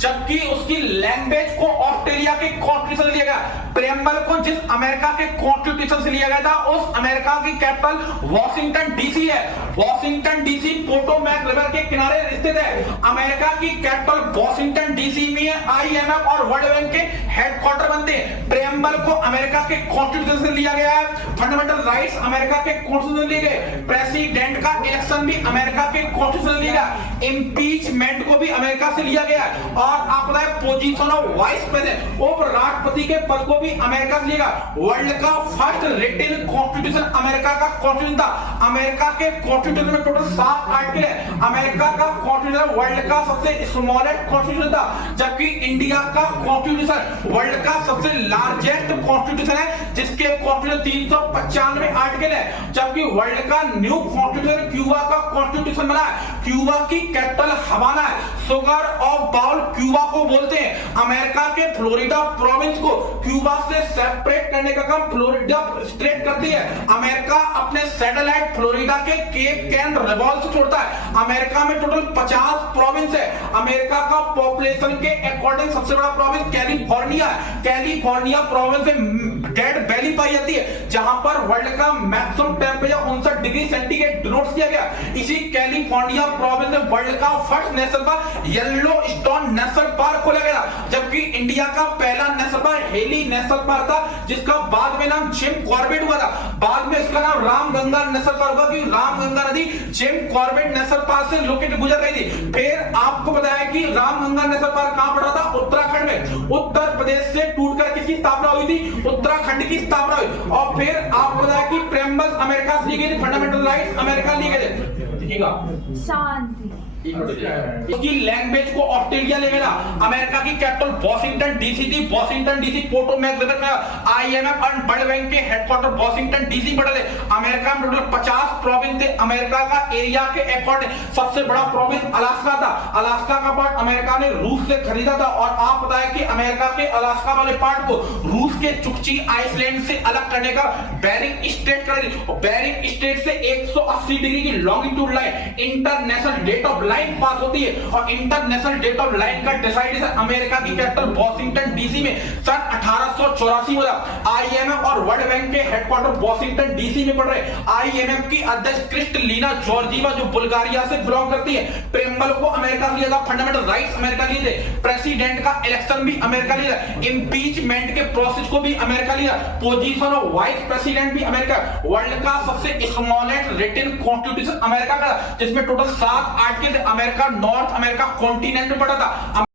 जबकि उसकी लैंग्वेज को ऑस्ट्रेलिया के कॉन्स्टिट्यूशन से लिया गया। प्रेम्बल को जिस अमेरिका के कॉन्स्टिट्यूशन से लिया गया था उस अमेरिका की कैपिटल वॉशिंगटन डीसी है। वॉशिंगटन डीसी पोटोमैक रिवर के किनारे स्थित है। अमेरिका की कैपिटल वॉशिंगटन डीसी में आईएमएफ और वर्ल्ड बैंक के हेडक्वार्टर बनते हैं। प्रेम्बल को अमेरिका के कॉन्स्टिट्यूशन से लिया गया है। फंडामेंटल राइट्स अमेरिका के कॉन्स्टिट्यूशन से लिए गए। प्रेसिडेंट का इलेक्शन भी अमेरिका के कॉन्स्टिट्यूशन से लिया गया। इम्पीचमेंट को भी अमेरिका से लिया गया है। और आप बताए पोजीशन ऑफ वाइस प्रेसिडेंट उपराष्ट्रपति के पद को भी अमेरिका से लिया गया। वर्ल्ड का फर्स्ट रिटन कॉन्स्टिट्यूशन अमेरिका का कॉन्स्टिट्यूशन था। अमेरिका के कॉन्स्टिट्यूशन में टोटल 7 आर्टिकल है। अमेरिका का कॉन्स्टिट्यूशन वर्ल्ड का सबसे स्मॉलेस्ट कॉन्स्टिट्यूशन था, जबकि इंडिया का कॉन्स्टिट्यूशन वर्ल्ड का सबसे लार्जेस्ट कॉन्स्टिट्यूशन है, जिसके कॉन्स्टिट्यूशन 395 आर्टिकल है। जबकि वर्ल्ड का न्यू कॉन्स्टिट्यूशन क्यूबा का कॉन्स्टिट्यूशन बना है। क्यूबा की कैपिटल हवाना है। सुगर ऑफ बाउल क्यूबा को बोलते हैं। अमेरिका के फ्लोरिडा प्रोविंस को क्यूबा से सेपरेट करने का काम फ्लोरिडा स्टेट करती है। अमेरिका अपने सैटेलाइट फ्लोरिडा के केप कैन रिवॉल्व से छोड़ता है। अमेरिका में टोटल 50 प्रोविंस है। अमेरिका का पॉपुलेशन के अकॉर्डिंग सबसे बड़ा प्रोविंस कैलिफोर्निया है। कैलिफोर्निया प्रोविंस में डेड वैली पाई जाती है, जहां पर वर्ल्ड का maximum temperature 59 degree centigrade denote किया गया। इसी कैलिफोर्निया प्रोविंस में वर्ल्ड का first national park yellow stone national park खोला गया, जबकि इंडिया का पहला national park heli national park था, जिसका बाद में नाम जिम कॉर्बेट हुआ था। बाद में इसका नाम रामगंगा नेशनल पार्क हुआ, क्योंकि रामगंगा नदी जिम कॉर्बेट नेशनल पार्क से लोकेट गुजर रही थी। फिर आपको बताया कि रामगंगा नेशनल पार्क कहां पड़ा था? उत्तराखंड में। उत्तर प्रदेश से टूटकर किसकी स्थापना हुई थी? उत्तराखंड की स्थापना हुई। और फिर आपको बताया कि प्रेम्बल अमेरिका से ली गई थी, फंडामेंटल राइट्स अमेरिका लिए गए थे। शांति। उसकी लैंग्वेज को ऑस्ट्रेलिया ले गया। अमेरिका की कैपिटल वॉशिंगटन डीसी थी। वॉशिंगटन डीसी पोटोमैक रिवर में आईएमएफ और वर्ल्ड बैंक के हेडक्वार्टर वॉशिंगटन डीसी पड़े थे। अमेरिका में टोटल 50 प्रोविंस थे। अमेरिका का एरिया के अकॉर्डिंग सबसे बड़ा प्रोविंस अलास्का था। अलास्का का पार्ट अमेरिका ने रूस से खरीदा था। और आप बताएं कि अमेरिका के अलास्का वाले पार्ट को रूस के चुकची आइसलैंड से अलग करने का बेरिंग स्ट्रेट कर दी। बेरिंग स्ट्रेट से 180 डिग्री की longitude line international date of line pass होती है। और इंटरनेशनल डेट ऑफ लाइन का डिसाइडेशन अमेरिका की कैपिटल वॉशिंगटन डीसी में सन 1884 में हुआ। आईएमएफ और वर्ल्ड बैंक के हेडक्वार्टर वॉशिंगटन डीसी में पड़ रहे। आईएमएफ की अध्यक्ष क्रिस्टलीना जॉर्जीवा जो बुल्गारिया से बिलोंग करती है। प्रेम्बल को अमेरिका लिया था। फंडामेंटल राइट्स अमेरिका लिए थे। प्रेसिडेंट का इलेक्शन भी अमेरिका लिया। इंपीचमेंट के प्रोसेस को भी अमेरिका लिया। पोजीशन ऑफ वाइस प्रेसिडेंट भी अमेरिका। वर्ल्ड का सबसे स्मॉलेस्ट रिटन कॉन्स्टिट्यूशन अमेरिका का, जिसमें total 7 article America north America continent में पड़ा था।